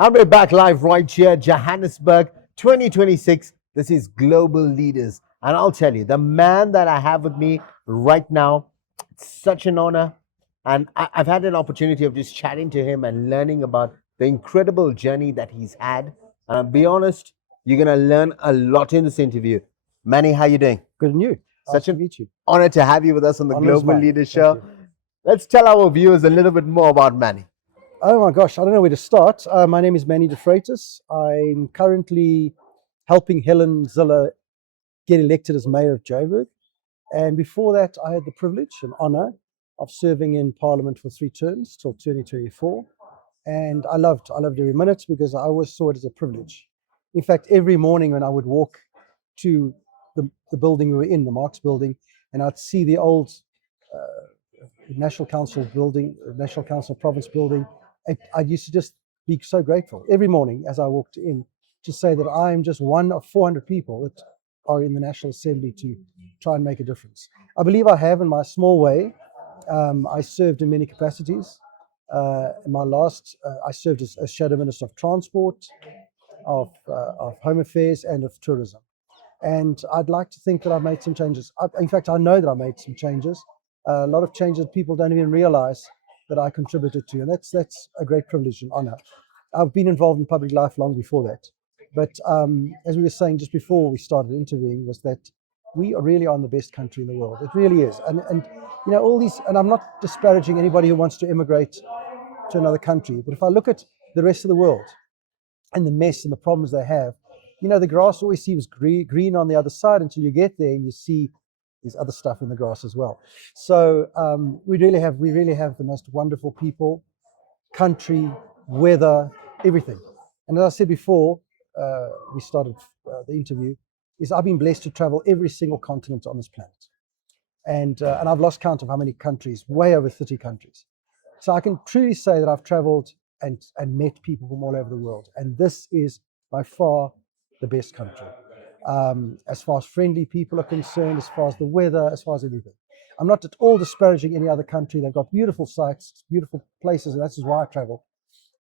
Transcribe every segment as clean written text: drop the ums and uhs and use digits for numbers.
And we're back live right here, Johannesburg 2026. This is Global Leaders. And I'll tell you, the man that I have with me right now, it's such an honor. And I've had an opportunity of just chatting to him and learning about the incredible journey that he's had. And I'll be honest, you're going to learn a lot in this interview. Manny, how you doing? Good and you. Such Nice to an meet you. honor to have you with us on the Honor is Global mine. Leaders Thank Show. you. Let's tell our viewers a little bit more about Manny. Oh my gosh, I don't know where to start. My name is Manny de Freitas. I'm currently helping Helen Ziller get elected as mayor of Joburg. And before that, I had the privilege and honor of serving in Parliament for 3 terms till 2024. And I loved every minute because I always saw it as a privilege. In fact, every morning when I would walk to the building we were in, the Marx building, and I'd see the old National Council building, National Council Province building, I used to just be so grateful every morning as I walked in to say that I am just one of 400 people that are in the National Assembly to try and make a difference. I believe I have in my small way. I served in many capacities. In my last, I served as Shadow Minister of Transport, of Home Affairs and of Tourism. And I'd like to think that I've made some changes. In fact, I know that I made some changes. A lot of changes that people don't even realize that I contributed to. And that's a great privilege and honor. I've been involved in public life long before that. But as we were saying just before we started interviewing, was that we are really on the best country in the world. It really is. And you know, all these, and I'm not disparaging anybody who wants to immigrate to another country. But if I look at the rest of the world and the mess and the problems they have, you know, the grass always seems green on the other side until you get there and you see there's other stuff in the grass as well. So we really have the most wonderful people, country, weather, everything. And as I said before, we started the interview, is I've been blessed to travel every single continent on this planet. And I've lost count of how many countries, way over 30 countries. So I can truly say that I've traveled and met people from all over the world. And this is by far the best country. As far as friendly people are concerned, as far as the weather, as far as everything. I'm not at all disparaging any other country. They've got beautiful sites, beautiful places, and that's why I travel.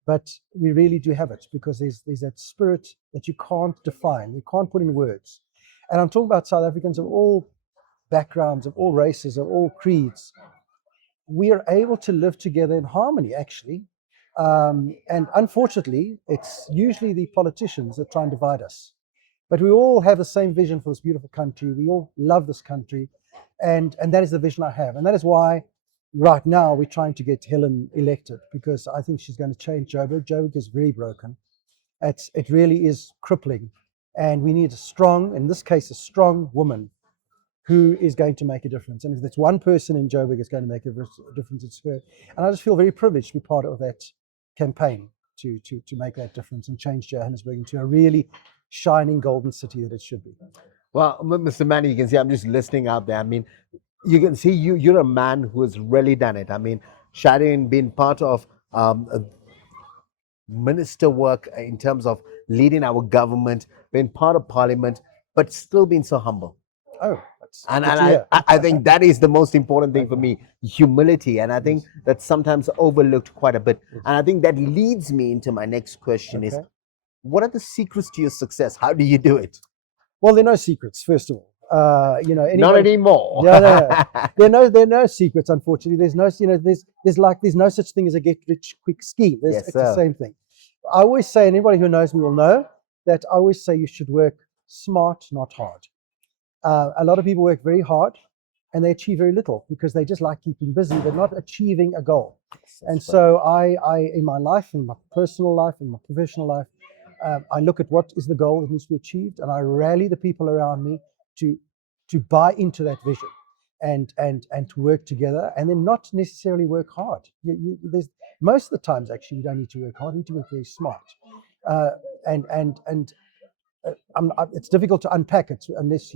But we really do have it because there's that spirit that you can't define, you can't put in words. And I'm talking about South Africans of all backgrounds, of all races, of all creeds. We are able to live together in harmony, actually. And unfortunately, it's usually the politicians that try and divide us. But we all have the same vision for this beautiful country. We all love this country. And that is the vision I have. And that is why right now we're trying to get Helen elected, because I think she's going to change Joburg. Joburg is very broken. It really is crippling. And we need a strong, in this case, a strong woman who is going to make a difference. And if there's one person in Joburg that's going to make a difference, it's her. And I just feel very privileged to be part of that campaign to make that difference and change Johannesburg into a really shining golden city that it should be. Well, Mr. Manny, you can see I'm just listening out there. I mean, you can see you're a man who has really done it. I mean, Shadin being part of minister work in terms of leading our government, being part of parliament, but still being so humble. Oh, and I think that is the most important thing for me, humility. And I think that's sometimes overlooked quite a bit. And I think that leads me into my next question is, what are the secrets to your success? How do you do it? Well, there are no secrets, first of all. You know, not anymore. No. There are no secrets, unfortunately. There's no, you know, there's no such thing as a get rich quick scheme. It's the same thing. I always say, and anybody who knows me will know that I always say you should work smart, not hard. A lot of people work very hard and they achieve very little because they just like keeping busy. They're not achieving a goal. And so I, in my life, in my personal life, in my professional life, I look at what is the goal that needs to be achieved, and I rally the people around me to buy into that vision and to work together, and then not necessarily work hard. There's most of the times actually you don't need to work hard; you need to work very smart. It's difficult to unpack it unless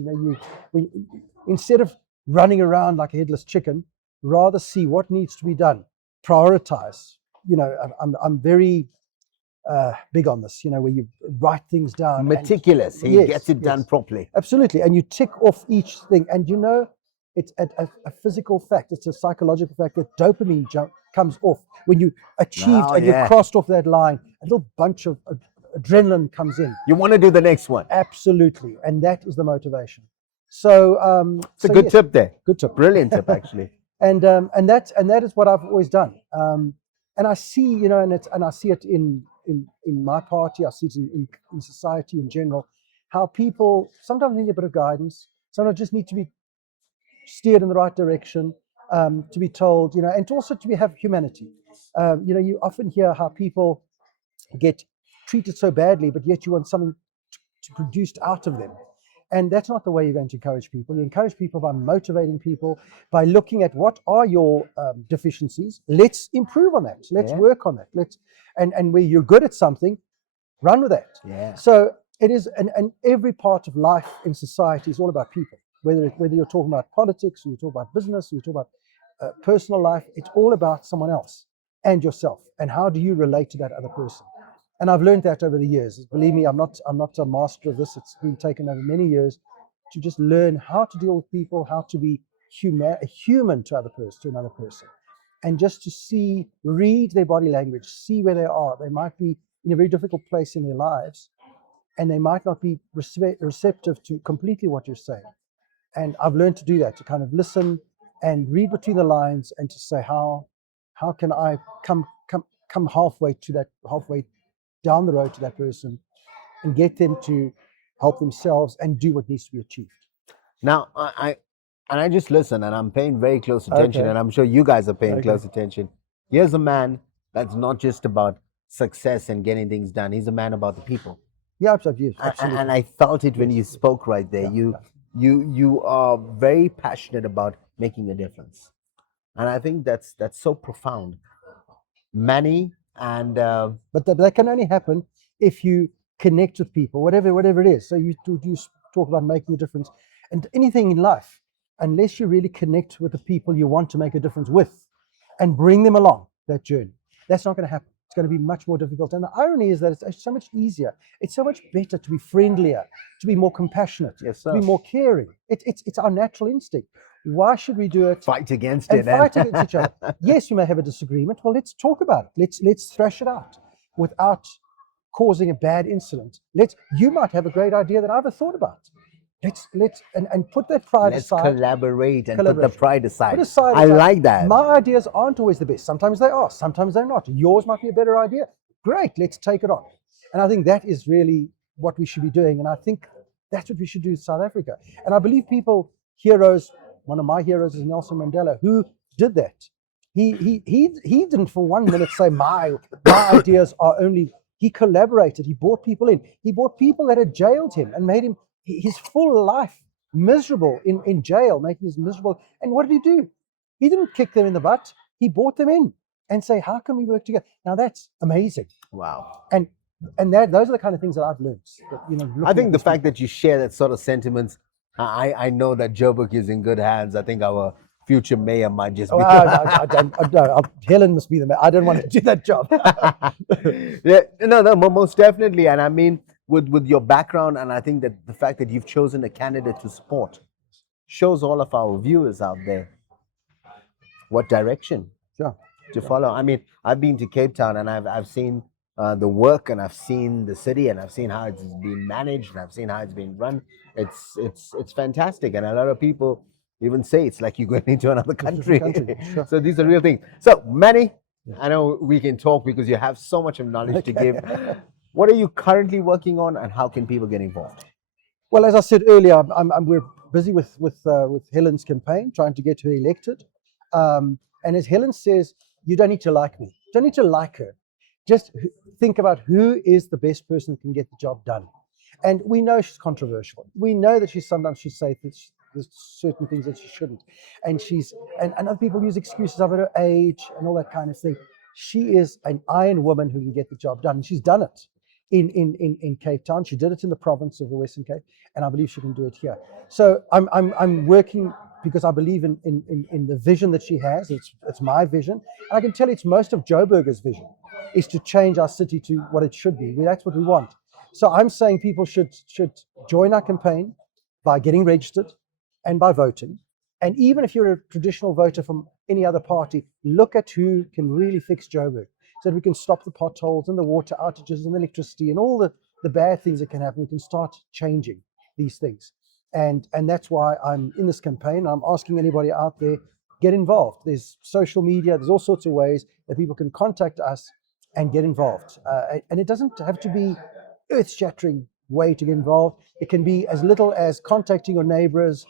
instead of running around like a headless chicken, rather see what needs to be done, prioritize. You know, I'm very big on this, you know, where you write things down. Meticulous. He gets it done properly. Absolutely. And you tick off each thing. And you know, it's a physical fact. It's a psychological fact that dopamine comes off. When you achieved Oh, and yeah. you've crossed off that line, a little bunch of adrenaline comes in. You want to do the next one. Absolutely, and that is the motivation. So It's a good yes, tip there. good tip. Brilliant tip, actually. And that is what I've always done. And I see, you know, and I see it in my party. I see it in society in general, how people sometimes need a bit of guidance. Sometimes just need to be steered in the right direction, to be told, you know, and also to have humanity. You know, you often hear how people get treated so badly, but yet you want something to produced out of them. And that's not the way you're going to encourage people. You encourage people by motivating people, by looking at what are your deficiencies. Let's improve on that. Let's work on that. And where you're good at something, run with that. Yeah. So it is, and every part of life in society is all about people. Whether you're talking about politics, or you're talking about business, or you're talking about personal life, it's all about someone else and yourself. And how do you relate to that other person? And I've learned that over the years. Believe me, I'm not a master of this. It's been taken over many years to just learn how to deal with people, how to be human to another person, and just to read their body language, see where they are. They might be in a very difficult place in their lives, and they might not be receptive to completely what you're saying. And I've learned to do that, to kind of listen and read between the lines, and to say how can I come halfway down the road to that person and get them to help themselves and do what needs to be achieved. Now, I just listen, and I'm paying very close attention, Okay. and I'm sure you guys are paying Okay. close attention. Here's a man that's not just about success and getting things done. He's a man about the people. Yeah, absolutely. And I felt it when Yes. you spoke right there. You are very passionate about making a difference, and I think that's so profound. Manny and But that can only happen if you connect with people, whatever it is. So you talk about making a difference, and anything in life, unless you really connect with the people you want to make a difference with, and bring them along that journey, that's not going to happen. It's going to be much more difficult. And the irony is that it's so much easier. It's so much better to be friendlier, to be more compassionate, Yes, to sir. be more caring. It's our natural instinct. Why should we do it? fight against And it. fight against each other. Yes, we may have a disagreement. Well, let's talk about it. Let's thrash it out without causing a bad incident. You might have a great idea that I never thought about. Let's put that pride Let's aside. collaborate and put the Collaboration. pride aside. Put aside I like that. My ideas aren't always the best. Sometimes they are. Sometimes they're not. Yours might be a better idea. Great. Let's take it on. And I think that is really what we should be doing. And I think that's what we should do in South Africa. And I believe heroes. One of my heroes is Nelson Mandela, who did that. He didn't for 1 minute say my ideas are only. He collaborated. He brought people in. He brought people that had jailed him and made him his full life miserable in jail, making us miserable. And what did he do? He didn't kick them in the butt. He brought them in and say, how can we work together? Now that's amazing. Wow. And those are the kind of things that I've learned. I think the fact that you share that sort of sentiments, I know that Joburg is in good hands. I think our future mayor might just be. I don't. Helen must be the mayor. I don't want to do that job. Yeah, no, most definitely. And I mean, with your background, and I think that the fact that you've chosen a candidate to support shows all of our viewers out there what direction Sure. to follow. I mean, I've been to Cape Town, and I've seen the work, and I've seen the city, and I've seen how it's been managed, and I've seen how it's been run. It's fantastic, and a lot of people even say it's like you're going into another country. Sure. So these are real things. So Manny, I know we can talk because you have so much of knowledge to give. What are you currently working on, and how can people get involved? Well, as I said earlier, we're busy with Helen's campaign, trying to get her elected. And as Helen says, you don't need to like me. You don't need to like her. Just think about who is the best person that can get the job done. And we know she's controversial. We know that sometimes she says that there's certain things that she shouldn't. And other people use excuses of her age and all that kind of thing. She is an iron woman who can get the job done. And she's done it in Cape Town. She did it in the province of the Western Cape, and I believe she can do it here. So I'm working because I believe in the vision that she has. It's my vision, and I can tell it's most of Joburger's vision is to change our city to what it should be. That's what we want. So I'm saying people should join our campaign by getting registered and by voting. And even if you're a traditional voter from any other party. Look at who can really fix Joburg, so that we can stop the potholes and the water outages and the electricity and all the bad things that can happen. We can start changing these things. And that's why I'm in this campaign. I'm asking anybody out there, get involved. There's social media, there's all sorts of ways that people can contact us and get involved. And it doesn't have to be earth-shattering way to get involved. It can be as little as contacting your neighbors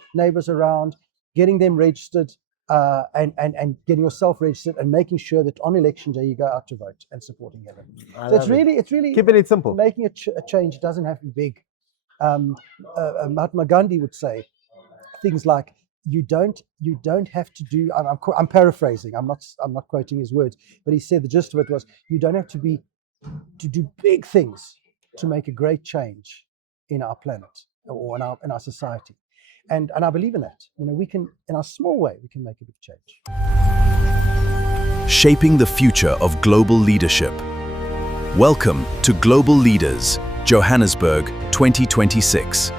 around, getting them registered, and getting yourself registered, and making sure that on election day you go out to vote and supporting Helen. So it's really keeping it simple. Making a change doesn't have to be big. Mahatma Gandhi would say things like, you don't have to do. I'm paraphrasing. I'm not quoting his words, but he said the gist of it was, you don't have to do big things to make a great change in our planet or in our society. And I believe in that. We can, in our small way, we can make a big change. Shaping the future of global leadership. Welcome to Global Leaders, Johannesburg 2026.